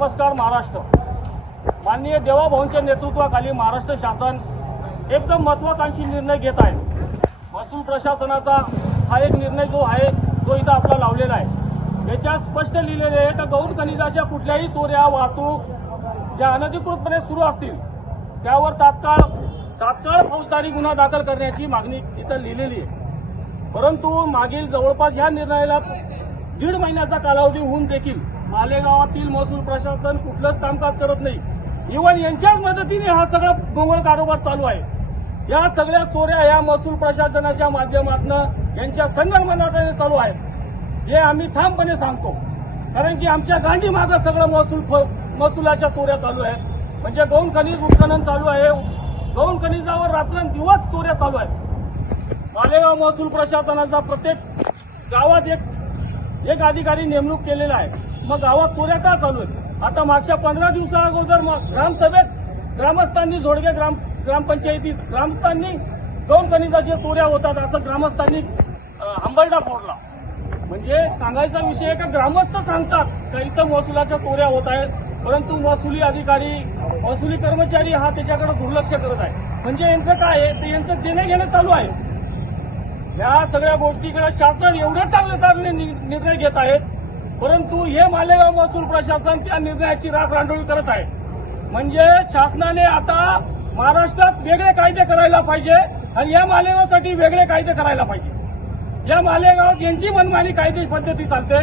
नमस्कार महाराष्ट्र. माननीय देवाभाऊंच्या नेतृत्वाखाली महाराष्ट्र शासन एकदम महत्वाकांक्षी निर्णय घेत आहे. महसूल प्रशासनाचा हा एक निर्णय जो आहे तो इथं आपला लावलेला आहे. याच्यात स्पष्ट लिहिलेले आहे का गौण खनिजाच्या कुठल्याही चोऱ्या वाहतूक ज्या अनधिकृतपणे सुरू असतील त्यावर तात्काळ तात्काळ फौजदारी गुन्हा दाखल करण्याची मागणी इथं लिहिलेली आहे. परंतु मागील जवळपास ह्या निर्णयाला दीड महिन्याचा कालावधी होऊन देखील मालेगावातील महसूल प्रशासन कुठलंच कामकाज करत नाही. इव्हन यांच्याच मदतीने हा सगळा गोंगळ कारोबार चालू आहे. या सगळ्या चोऱ्या या महसूल प्रशासनाच्या माध्यमातून यांच्या संगणमनाने चालू आहेत. हे आम्ही ठामपणे सांगतो. कारण की आमच्या गांधी मागं सगळं महसूल महसुलाच्या चोऱ्या चालू आहेत. म्हणजे गौण खनिज उत्खनन चालू आहे. गौण खनिजावर रात्रंदिवस चोऱ्या चालू आहेत. मालेगाव महसूल प्रशासनाचा प्रत्येक गावात एक एक अधिकारी नेमणूक केलेला आहे. मग गावात चोऱ्या का चालू आहेत? आता मागच्या पंधरा दिवसा अगोदर म- ग्रामसभेत ग्रामस्थांनी झोडगे ग्राम ग्रामपंचायतीत ग्रामस्थांनी दोन खनिजाच्या चोऱ्या होतात असं ग्रामस्थांनी अं, हंबरडा फोडला. म्हणजे सांगायचा विषय आहे का ग्रामस्थ सांगतात का इथं महसुलाच्या चोऱ्या होत आहेत परंतु महसुली अधिकारी महसुली कर्मचारी हा त्याच्याकडे दुर्लक्ष करत आहे. म्हणजे यांचं काय आहे? ते यांचं देणं घेणं चालू आहे. या सगळ्या गोष्टीकडे शासन एवढे चांगले चांगले नि- निर्णय घेत आहेत. परंतु हे मालेगाव महसूल प्रशासन त्या निर्णयाची राख रांडोळी करत आहे. म्हणजे शासनाने आता महाराष्ट्रात वेगळे कायदे करायला पाहिजे आणि या मालेगावसाठी वेगळे कायदे करायला पाहिजे. या मालेगावात यांची मनमानी कायदे पद्धती चालते.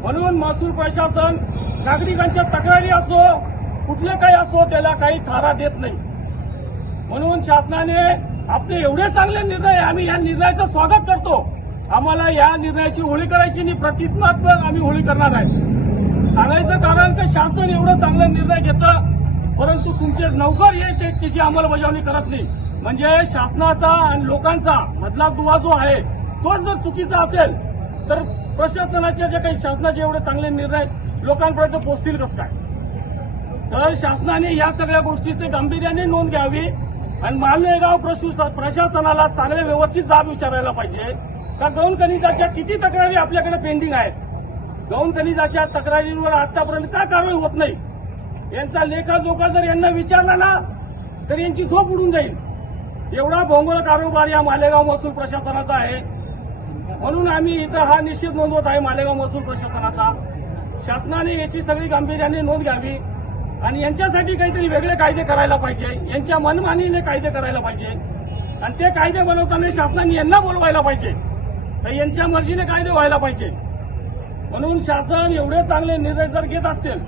म्हणून महसूल प्रशासन नागरिकांच्या तक्रारी असो कुठले काही असो त्याला काही थारा देत नाही. म्हणून शासनाने आपले एवढे चांगले निर्णय आम्ही या निर्णयाचं स्वागत करतो. आम्हाला या निर्णयाची होळी करायची आणि प्रतिज्ञात्मक आम्ही होळी करणार आहे. सांगायचं कारण की शासन एवढं चांगला निर्णय घेतं परंतु तुमचे नौकर हे ते त्याची अंमलबजावणी करत नाही. म्हणजे शासनाचा आणि लोकांचा मधला दुवा जो आहे तोच जर चुकीचा असेल तर प्रशासनाचे जे काही शासनाचे एवढे चांगले निर्णय लोकांपर्यंत पोहोचतील कसं काय? तर शासनाने या सगळ्या गोष्टीचे गांभीर्याने नोंद घ्यावी. आणि मालेगाव प्रशासनाला चांगले व्यवस्थित जाब विचारायला पाहिजे. का गौण खनिजाच्या किती तक्रारी आपल्याकडे पेंडिंग आहेत? गौण खनिजाच्या तक्रारींवर आतापर्यंत का कारवाई होत नाही? यांचा लेखाजोखा जर यांना विचारला ना तर यांची झोप उडून जाईल. एवढा भोंगळ कारोबार या मालेगाव महसूल प्रशासनाचा आहे. म्हणून आम्ही इथं हा निश्चित नोंदवत आहे मालेगाव महसूल प्रशासनाचा. शासनाने याची सगळी गांभीर्याने नोंद घ्यावी. आणि यांच्यासाठी काहीतरी वेगळे कायदे करायला पाहिजे. यांच्या मनमानीने कायदे करायला पाहिजे. आणि ते कायदे बनवताना शासनाने यांना बोलवायला पाहिजे. तर यांच्या मर्जीने कायदे व्हायला पाहिजे. म्हणून शासन एवढे चांगले निर्णय जर घेत असतील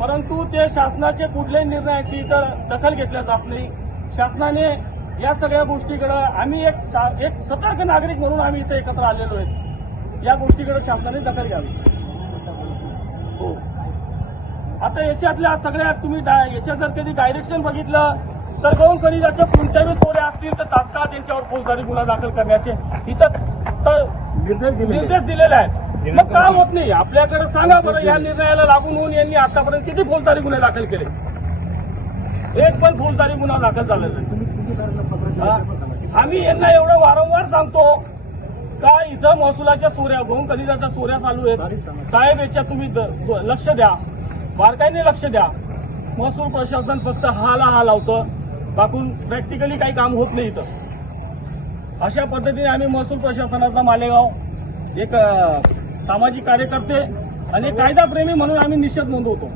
परंतु ते शासनाचे कुठल्याही निर्णयाची तर दखल घेतल्या जात नाही. शासनाने या सगळ्या गोष्टीकडे आम्ही एक सा- एक सतर्क नागरिक म्हणून आम्ही इथे एकत्र आलेलो आहे या गोष्टीकडे शासनाने दखल घ्यावी हो आता याच्यातल्या सगळ्या तुम्ही याच्यात जर कधी डायरेक्शन बघितलं तर गौण खनिजाच्या कोणत्याही चोऱ्या असतील तर तात्काळ त्यांच्यावर फौजदारी गुन्हा दाखल करण्याचे इथं तर निर्देश दिले निर्देश दिलेले आहेत. मग काम होत नाही? आपल्याकडे सांगा बरं या निर्णयाला लागून होऊन यांनी आतापर्यंत किती फौजदारी गुन्हे दाखल केले? एक पण फौजदारी गुन्हा दाखल झालेला नाही? आम्ही यांना एवढं वारंवार सांगतो का इथं महसुलाच्या चोऱ्या गहू खनिजाच्या चोऱ्या चालू आहेत. साहेब याच्यात तुम्ही लक्ष द्या. बारकाईने लक्ष द्या. महसूल प्रशासन फक्त हाला हा लावतं. बाकून प्रॅक्टिकली काही काम होत नाही इथं. अशा पद्धतीने आम्ही महसूल प्रशासनाचा मालेगाव एक सामाजिक कार्यकर्ते आणि कायदाप्रेमी म्हणून आम्ही निषेध नोंदवतो.